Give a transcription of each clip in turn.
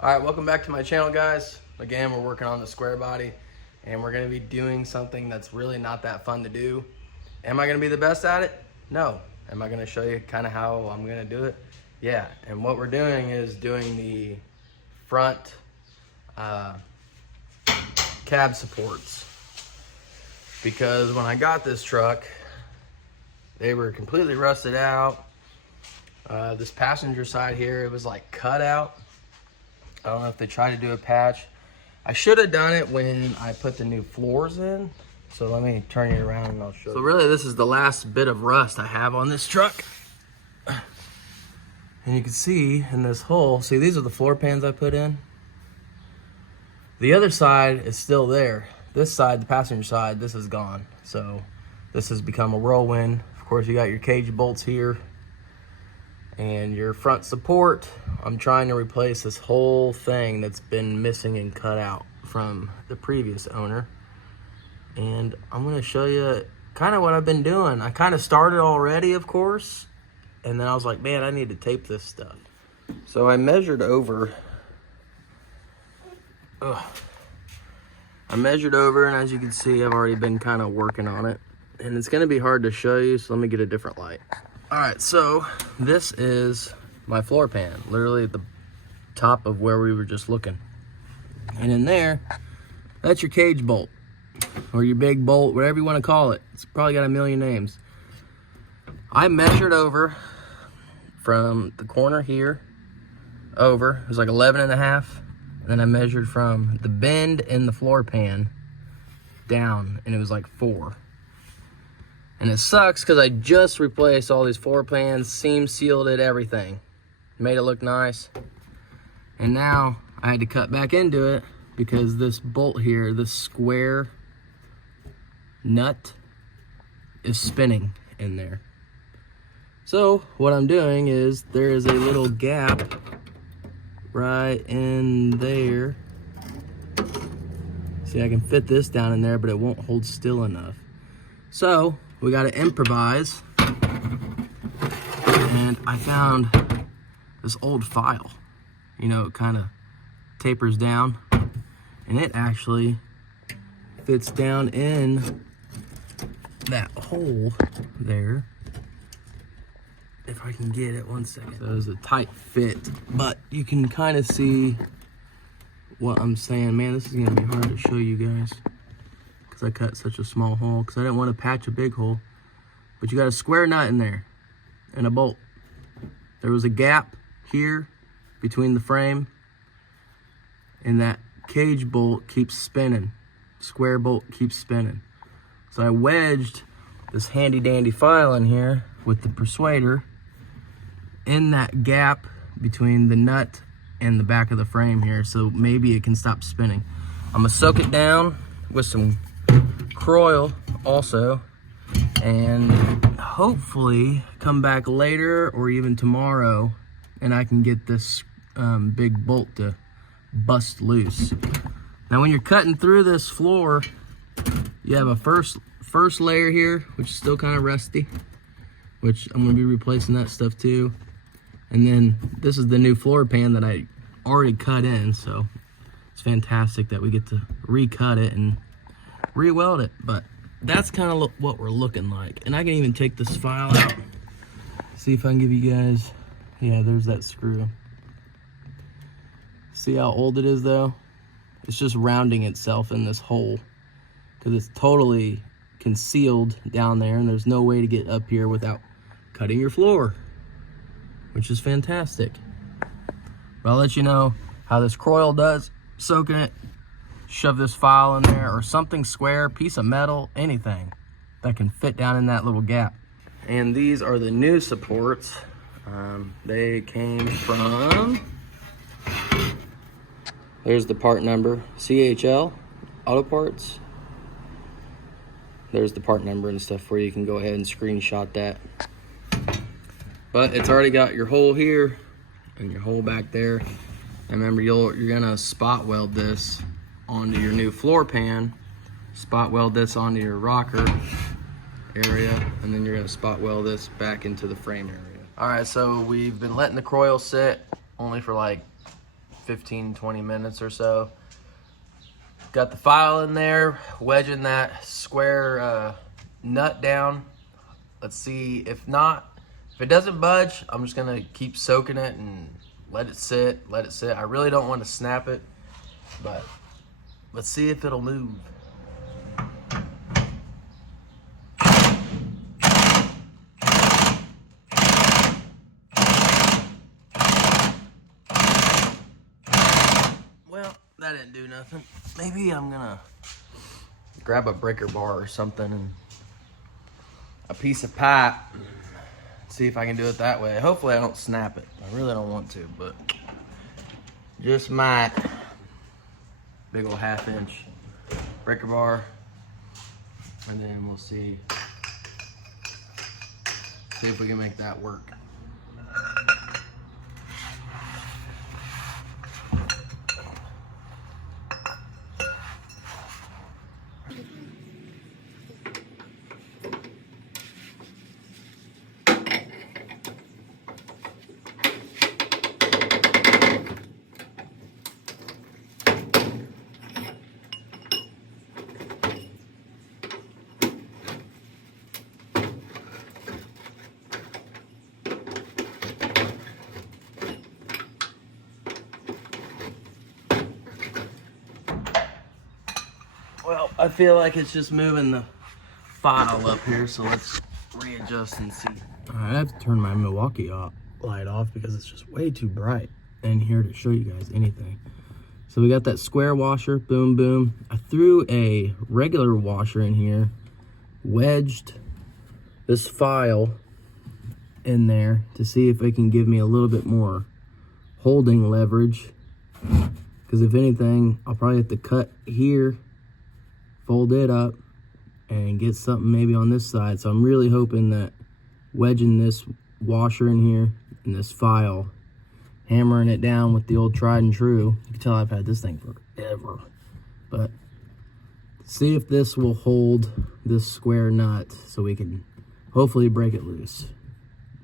All right, welcome back to my channel, guys. Again, we're working on the square body, and we're gonna be doing something that's really not that fun to do. Am I gonna be the best at it? No. Am I gonna show you kind of how I'm gonna do it? Yeah, and what we're doing is doing the front cab supports. Because when I got this truck, they were completely rusted out. This passenger side here, it was like cut out. I don't know if they tried to do a patch. I should have done it when I put the new floors in. So let me turn you around and I'll show you. So really this is the last bit of rust I have on this truck. And you can see in this hole, see these are the floor pans I put in. The other side is still there. This side, the passenger side, this is gone. So this has become a whirlwind. Of course you got your cage bolts here. And your front support, I'm trying to replace this whole thing that's been missing and cut out from the previous owner. And I'm gonna show you kind of what I've been doing. I kind of started already, of course, and then I was like, man, I need to tape this stuff. So I measured over, and as you can see, I've already been kind of working on it. And it's gonna be hard to show you, so let me get a different light. All right, so this is my floor pan, literally at the top of where we were just looking. And in there, that's your cage bolt, or your big bolt, whatever you want to call it. It's probably got a million names. I measured over from the corner here over, it was like 11.5. And then I measured from the bend in the floor pan down, and it was like 4. And it sucks because I just replaced all these floor pans, seam sealed it, everything. Made it look nice. And now I had to cut back into it because this bolt here, this square nut, is spinning in there. So what I'm doing is there is a little gap right in there. See, I can fit this down in there, but it won't hold still enough. So we got to improvise, and I found this old file. You know, it kind of tapers down, and it actually fits down in that hole there. If I can get it, 1 second. So it was a tight fit, but you can kind of see what I'm saying. Man, this is gonna be hard to show you guys, I cut such a small hole because I didn't want to patch a big hole. But you got a square nut in there and a bolt. There was a gap here between the frame, and that cage bolt keeps spinning. Square bolt keeps spinning. So I wedged this handy dandy file in here with the persuader in that gap between the nut and the back of the frame here, so maybe it can stop spinning. I'm gonna soak it down with some Croil also, and hopefully come back later or even tomorrow and I can get this big bolt to bust loose. Now when you're cutting through this floor, you have a first layer here, which is still kind of rusty, which I'm going to be replacing that stuff too. And then this is the new floor pan that I already cut in, so it's fantastic that we get to recut it and re-weld it. But that's kind of what we're looking like. And I can even take this file out, see if I can give you guys, yeah, there's that screw. See how old it is though? It's just rounding itself in this hole because it's totally concealed down there, and there's no way to get up here without cutting your floor, which is fantastic. But I'll let you know how this Croil does, soaking it. Shove this file in there, or something square, piece of metal, anything that can fit down in that little gap. And these are the new supports. They came from, there's the part number, CHL Auto Parts. There's the part number and stuff where you can go ahead and screenshot that. But it's already got your hole here and your hole back there. And remember, you're gonna spot weld this onto your new floor pan, spot weld this onto your rocker area, and then you're gonna spot weld this back into the frame area. All right, so we've been letting the Croil sit only for like 15, 20 minutes or so. Got the file in there, wedging that square nut down. Let's see, if it doesn't budge, I'm just gonna keep soaking it and let it sit. I really don't want to snap it, but let's see if it'll move. Well, that didn't do nothing. Maybe I'm gonna grab a breaker bar or something and a piece of pipe. See if I can do it that way. Hopefully I don't snap it. I really don't want to, but just might. Big old 1/2 inch breaker bar, and then we'll see if we can make that work. Well, I feel like it's just moving the file up here, so let's readjust and see. All right, I have to turn my Milwaukee light off because it's just way too bright in here to show you guys anything. So we got that square washer, boom, boom. I threw a regular washer in here, wedged this file in there to see if it can give me a little bit more holding leverage. Because if anything, I'll probably have to cut here, fold it up, and get something maybe on this side. So I'm really hoping that wedging this washer in here and this file, hammering it down with the old tried and true. You can tell I've had this thing forever. But see if this will hold this square nut so we can hopefully break it loose.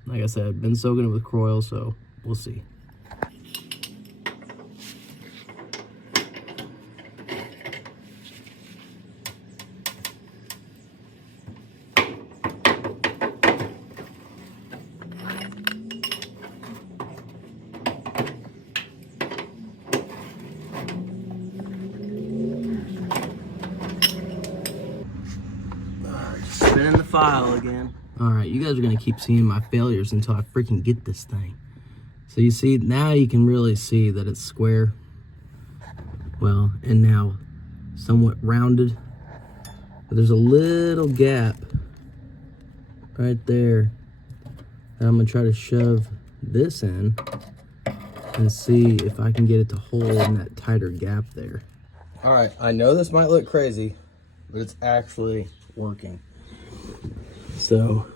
Like I said, I've been soaking it with Croil, so we'll see. Spinning the file again. All right, you guys are gonna keep seeing my failures until I freaking get this thing. So you see, now you can really see that it's square. Well, and now somewhat rounded. But there's a little gap right there that I'm gonna try to shove this in and see if I can get it to hold in that tighter gap there. All right, I know this might look crazy, but it's actually working. So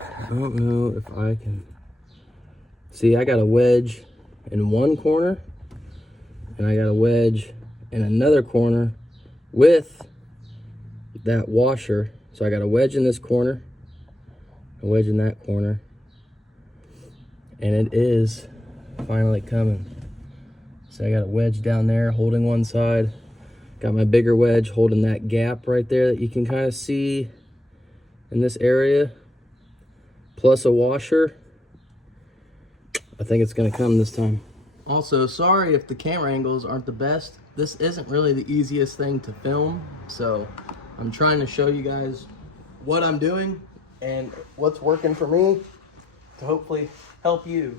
I don't know if I can see. I got a wedge in one corner and I got a wedge in another corner with that washer. So I got a wedge in this corner, a wedge in that corner, and it is finally coming. So I got a wedge down there holding one side, got my bigger wedge holding that gap right there that you can kind of see in this area, plus a washer. I think it's gonna come this time. Also, sorry if the camera angles aren't the best. This isn't really the easiest thing to film, so I'm trying to show you guys what I'm doing and what's working for me to hopefully help you.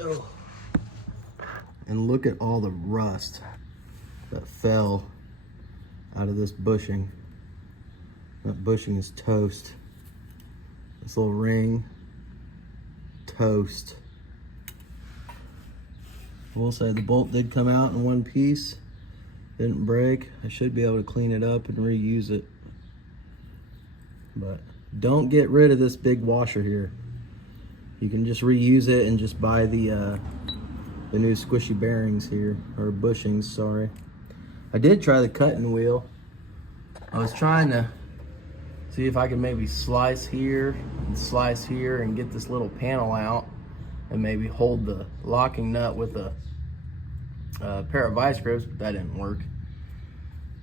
Oh. And look at all the rust that fell out of this bushing. That bushing is toast. This little ring, toast. I will say the bolt did come out in one piece, didn't break. I should be able to clean it up and reuse it. But don't get rid of this big washer here. You can just reuse it and just buy the new squishy bearings here, or bushings, sorry. I did try the cutting wheel. I was trying to see if I could maybe slice here and get this little panel out and maybe hold the locking nut with a pair of vice grips, but that didn't work.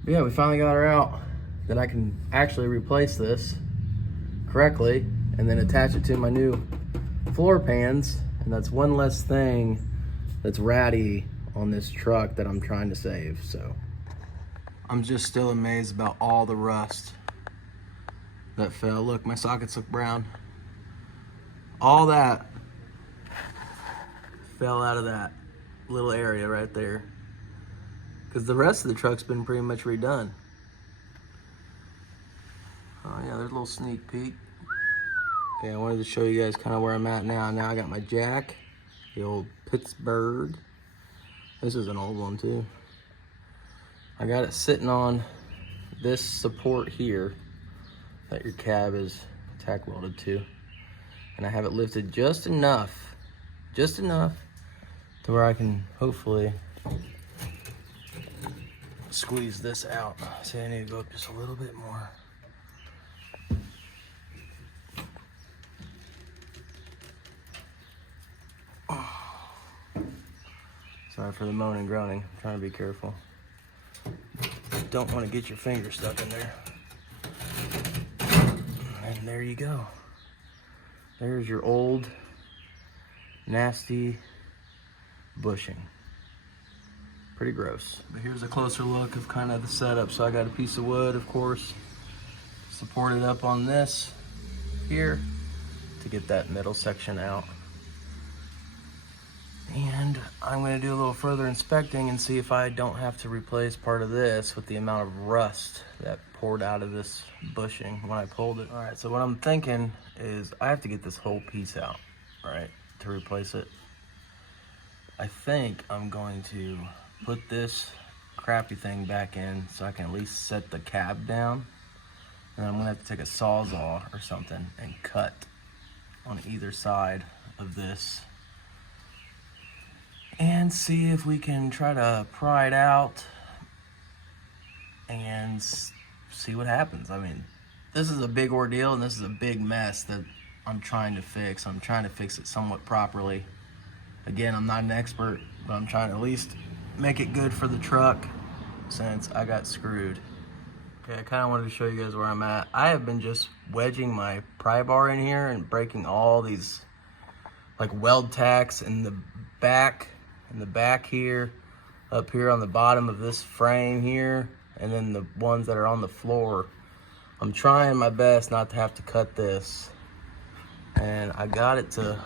But yeah, we finally got her out. Then I can actually replace this correctly and then attach it to my new floor pans, and that's one less thing that's ratty on this truck that I'm trying to save. So I'm just still amazed about all the rust that fell. Look, my sockets look brown. All that fell out of that little area right there, because the rest of the truck's been pretty much redone. Oh yeah, there's a little sneak peek. Okay, I wanted to show you guys kind of where I'm at now. Now I got my jack, the old Pittsburgh. This is an old one too. I got it sitting on this support here that your cab is tack welded to. And I have it lifted just enough to where I can hopefully squeeze this out. See, I need to go up just a little bit more. Sorry for the moaning and groaning. I'm trying to be careful. Don't want to get your finger stuck in there. And there you go. There's your old, nasty bushing. Pretty gross. But here's a closer look of kind of the setup. So I got a piece of wood, of course, supported up on this here to get that middle section out. And I'm going to do a little further inspecting and see if I don't have to replace part of this with the amount of rust that poured out of this bushing when I pulled it. All right, so what I'm thinking is I have to get this whole piece out, right, to replace it. I think I'm going to put this crappy thing back in so I can at least set the cab down. And I'm going to have to take a Sawzall or something and cut on either side of this and see if we can try to pry it out and see what happens. I mean, this is a big ordeal and this is a big mess that I'm trying to fix. I'm trying to fix it somewhat properly. Again, I'm not an expert, but I'm trying to at least make it good for the truck since I got screwed. Okay, I kind of wanted to show you guys where I'm at. I have been just wedging my pry bar in here and breaking all these like weld tacks in the back here, up here on the bottom of this frame here, and then the ones that are on the floor. I'm trying my best not to have to cut this, and I got it to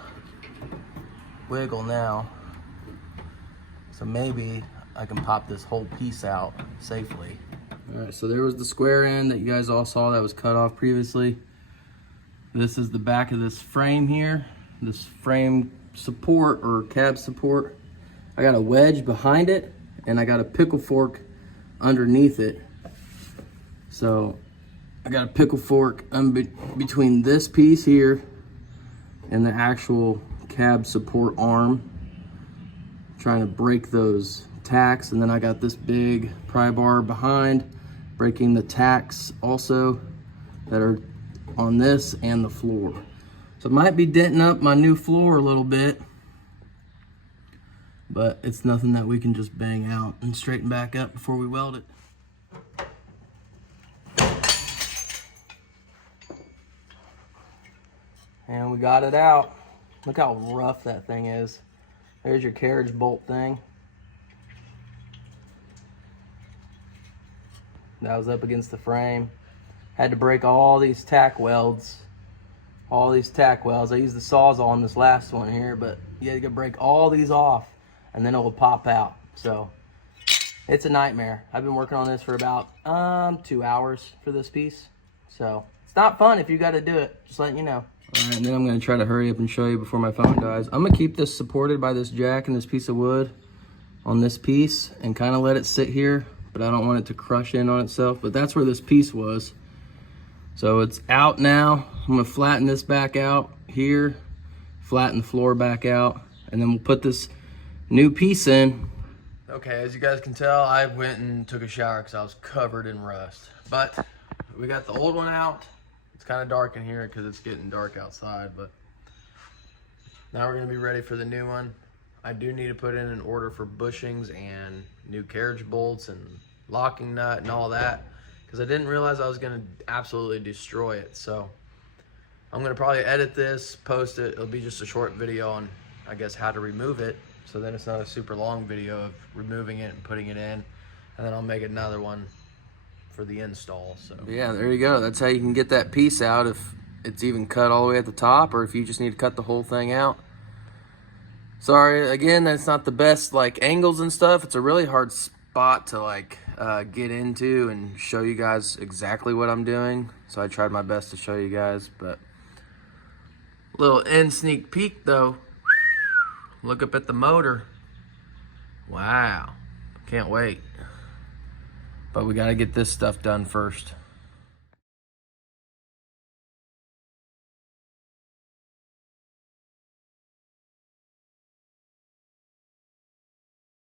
wiggle now, so maybe I can pop this whole piece out safely. All right, so there was the square end that you guys all saw that was cut off previously. This is the back of this frame here, this frame support or cab support. I got a wedge behind it and I got a pickle fork underneath it. So I got a pickle fork between this piece here and the actual cab support arm, trying to break those tacks. And then I got this big pry bar behind, breaking the tacks also that are on this and the floor. So it might be denting up my new floor a little bit, but it's nothing that we can just bang out and straighten back up before we weld it. And we got it out. Look how rough that thing is. There's your carriage bolt thing. That was up against the frame. Had to break all these tack welds all these tack wells. I used the Sawzall on this last one here, but you gotta break all these off and then it will pop out. So it's a nightmare. I've been working on this for about 2 hours for this piece. So it's not fun if you gotta do it, just letting you know. All right, and then I'm gonna try to hurry up and show you before my phone dies. I'm gonna keep this supported by this jack and this piece of wood on this piece and kind of let it sit here, but I don't want it to crush in on itself. But that's where this piece was. So it's out now. I'm gonna flatten this back out here, flatten the floor back out, and then we'll put this new piece in. Okay, as you guys can tell, I went and took a shower because I was covered in rust. But we got the old one out. It's kind of dark in here because it's getting dark outside, but now we're gonna be ready for the new one. I do need to put in an order for bushings and new carriage bolts and locking nut and all that, because I didn't realize I was gonna absolutely destroy it. So I'm gonna probably edit this, post it. It'll be just a short video on, I guess, how to remove it. So then it's not a super long video of removing it and putting it in. And then I'll make another one for the install. So yeah, there you go. That's how you can get that piece out, if it's even cut all the way at the top, or if you just need to cut the whole thing out. Sorry, again, that's not the best like angles and stuff. It's a really hard spot to like get into and show you guys exactly what I'm doing. So I tried my best to show you guys, but little end sneak peek though. Look up at the motor. Wow, can't wait. But we gotta get this stuff done first.